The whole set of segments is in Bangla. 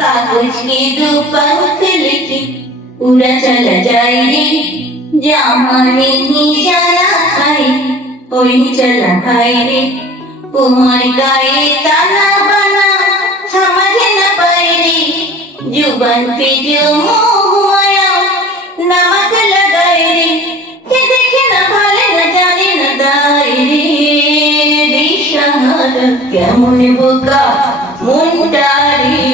कागज के दो पंख लेके उड़ा चला जाए रे, जहाँ नहीं जाना खाए वही चला खाए रे। उमर गाए ताना बना समझ न पाए रे, जुबान पे जो मुँह आया नमक लगाए रे। के देखे न भाले न जाने न दाए रे, दिशहर কেমন বোকা মনটা রে।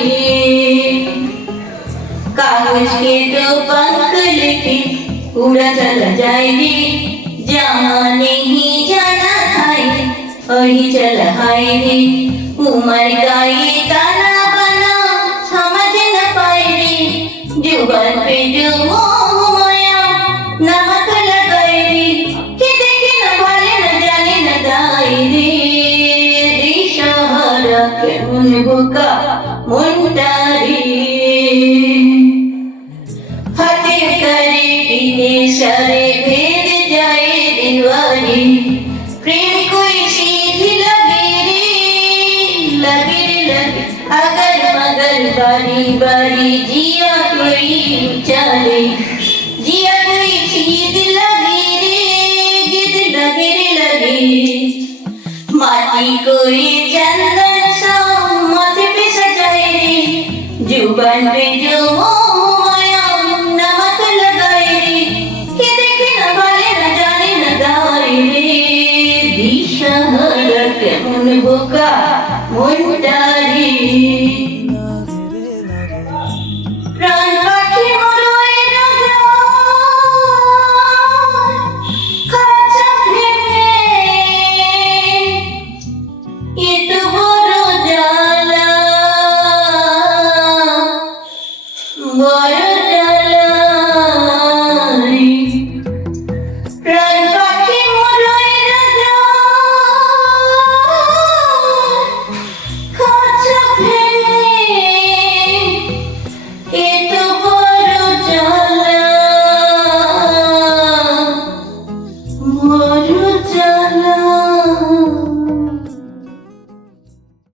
कागज के दो पंख लेके उड़ा चला जाए रे, जहाँ नहीं जाना खाए वही चला हाय रे। उमर गाए ताना बना समझ न पाए रे, जुबान पे जो मोह माया नमक लगाए रे। के देखे न भाले न जाने न दाए रे, दिशहरा কেমন বোকা মনটা রে। हाथे करे पीने सारे भेद जाए दीवारी, प्रेम कोई सीधी लगे रे, लगे रे लगे अगर मगर बारी बारी जिया कोई उचाले, जिया कोई सीध लगे रे, गिद लगे रे लगे। माटी कोई चंदन सा माथे पे सजाए रे, जुबान पे जो কেমন বোকা মনটা রে। প্রাণ পাখি মরয় রাজা খাঁচা ভেঙে, এ তো বড় জ্বালা।